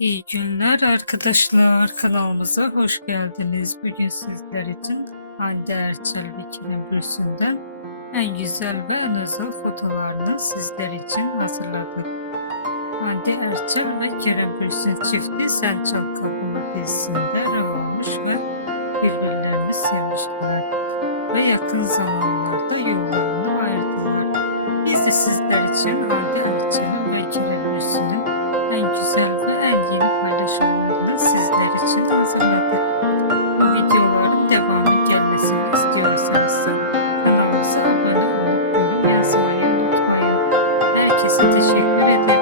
İyi günler arkadaşlar kanalımıza hoş geldiniz. Bugün sizler için Hande Erçel Bikini Bürsü'nden en güzel ve en özel fotolarını sizler için hazırladık. Hande Erçel ve Kerem Bürsün çifti Sençal Kapımı dizisinde ev ve birbirlerini sevmişler ve yakın zamanlarda yollarını ayırdılar. Biz de sizler için Hande Erçel Teşekkür ederim.